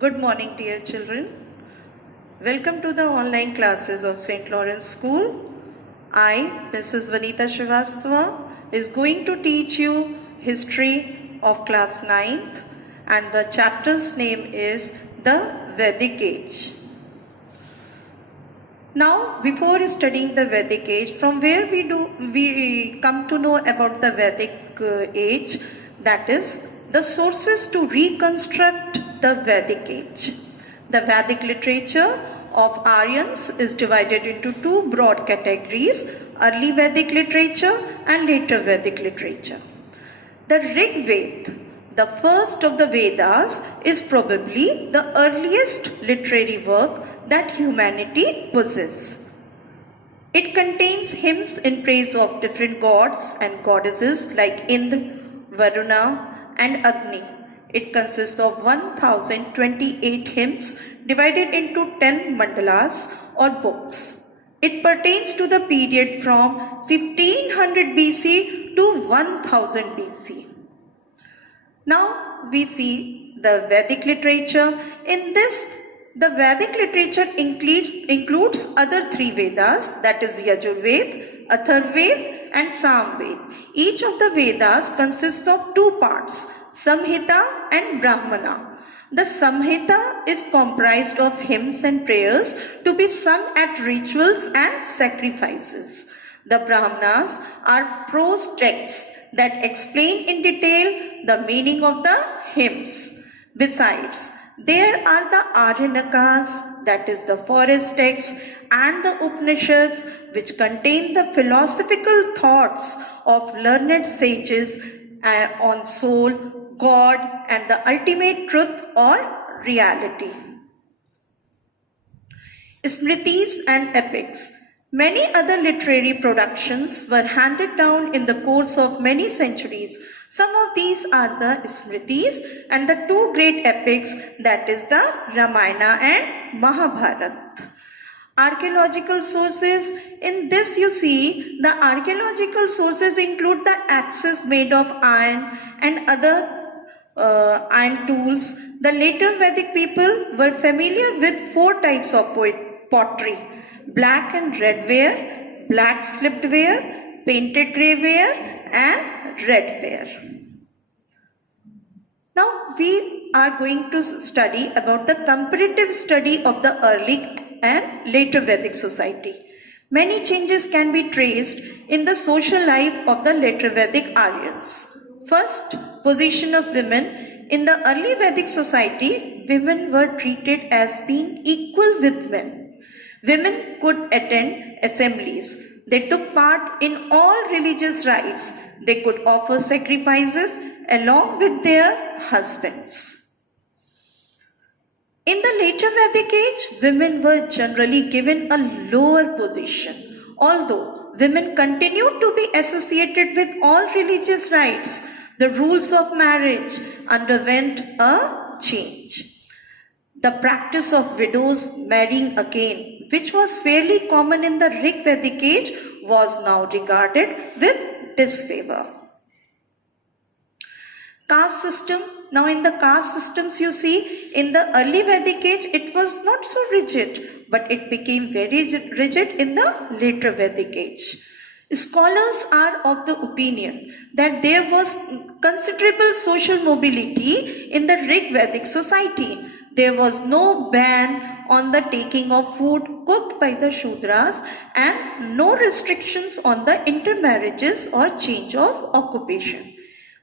Good morning, dear children. Welcome to the online classes of St. Lawrence School. I, Mrs. Vanita Srivastava, is going to teach you history of class 9th, and the chapter's name is the Vedic Age. Now, before studying the Vedic Age, from where we come to know about the Vedic Age, that is the sources to reconstruct the Vedic Age. The Vedic literature of Aryans is divided into two broad categories: early Vedic literature and later Vedic literature. The Rig Veda, the first of the Vedas, is probably the earliest literary work that humanity possesses. It contains hymns in praise of different gods and goddesses like Indra, Varuna, and Agni. It consists of 1028 hymns divided into 10 mandalas or books. It pertains to the period from 1500 BC to 1000 BC. Now we see the Vedic literature. In this, the Vedic literature includes other three Vedas, that is Yajurved, Atharvaved, and Samved. Each of the Vedas consists of two parts, Samhita and Brahmana. The Samhita is comprised of hymns and prayers to be sung at rituals and sacrifices. The Brahmanas are prose texts that explain in detail the meaning of the hymns. Besides, there are the Aryanyakas, that is the forest texts, and the Upanishads, which contain the philosophical thoughts of learned sages on soul, God, and the ultimate truth or reality. Smritis and epics. Many other literary productions were handed down in the course of many centuries. Some of these are the Smritis and the two great epics, that is the Ramayana and Mahabharata. Archaeological sources. In this you see the archaeological sources include the axes made of iron and other iron tools. The later Vedic people were familiar with four types of pottery: black and red ware, black slipped ware, painted grey ware, and red ware. Now we are going to study about the comparative study of the early and later Vedic society. Many changes can be traced in the social life of the later Vedic Aryans. First, position of women. In the early Vedic society, women were treated as being equal with men. Women could attend assemblies. They took part in all religious rites. They could offer sacrifices along with their husbands. In the later Vedic age, women were generally given a lower position. Although women continued to be associated with all religious rites, the rules of marriage underwent a change. The practice of widows marrying again, which was fairly common in the Rig Vedic age, was now regarded with disfavor. Caste system. Now in the caste systems you see, in the early Vedic age it was not so rigid, but it became very rigid in the later Vedic age. Scholars are of the opinion that there was considerable social mobility in the Rig Vedic society. There was no ban on the taking of food cooked by the Shudras and no restrictions on the intermarriages or change of occupation.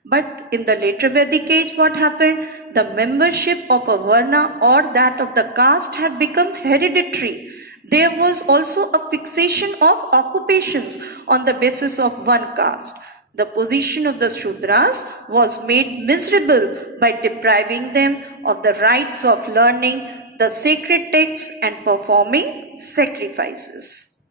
But in the later Vedic age, what happened? The membership of a Varna or that of the caste had become hereditary. There was also a fixation of occupations on the basis of one caste. The position of the Shudras was made miserable by depriving them of the rights of learning the sacred texts and performing sacrifices.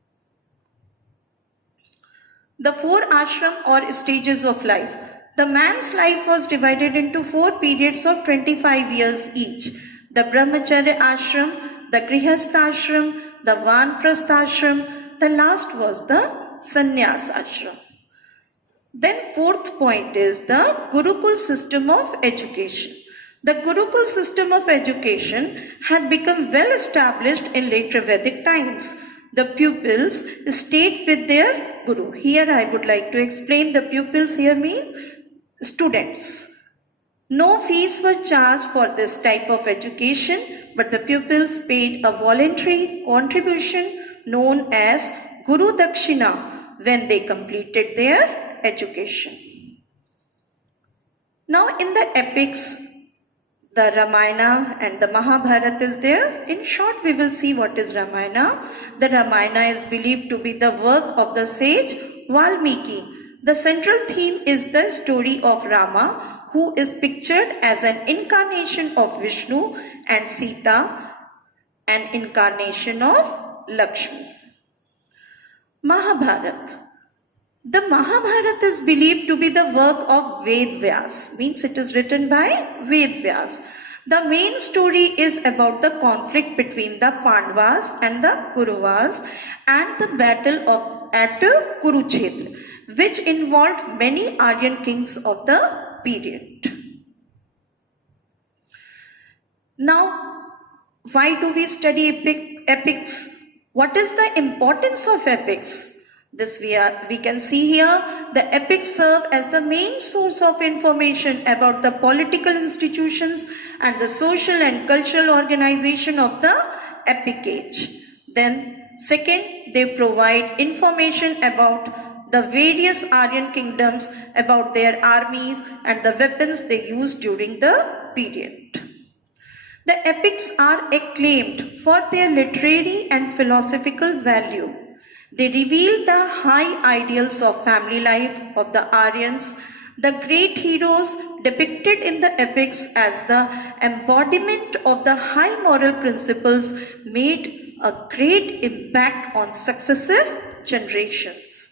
The four ashram or stages of life. The man's life was divided into four periods of 25 years each: the Brahmacharya ashram, the Grihastha ashram, the Vanprastha ashram, the last was the Sannyas ashram. Then fourth point is the Gurukul system of education. The Gurukul system of education had become well established in later Vedic times. The pupils stayed with their guru. Here I would like to explain the pupils here means students. No fees were charged for this type of education, but the pupils paid a voluntary contribution known as Guru Dakshina when they completed their education. Now in the epics, the Ramayana and the Mahabharata is there. In short, we will see what is Ramayana. The Ramayana is believed to be the work of the sage Valmiki. The central theme is the story of Rama, who is pictured as an incarnation of Vishnu, and Sita, an incarnation of Lakshmi. Mahabharata. The Mahabharata is believed to be the work of Ved Vyas, means it is written by Ved Vyas. The main story is about the conflict between the Pandavas and the Kauravas and the battle at Kurukshetra, which involved many Aryan kings of the period. Now, why do we study epics? What is the importance of epics? This we can see here. The epics serve as the main source of information about the political institutions and the social and cultural organization of the epic age. Then second, they provide information about the various Aryan kingdoms, about their armies and the weapons they used during the period. The epics are acclaimed for their literary and philosophical value. They reveal the high ideals of family life of the Aryans. The great heroes depicted in the epics as the embodiment of the high moral principles made a great impact on successive generations.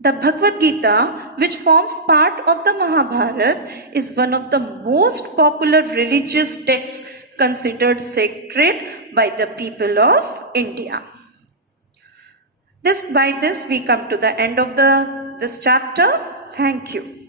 The Bhagavad Gita, which forms part of the Mahabharata, is one of the most popular religious texts considered sacred by the people of India. By this we come to the end of this chapter. Thank you.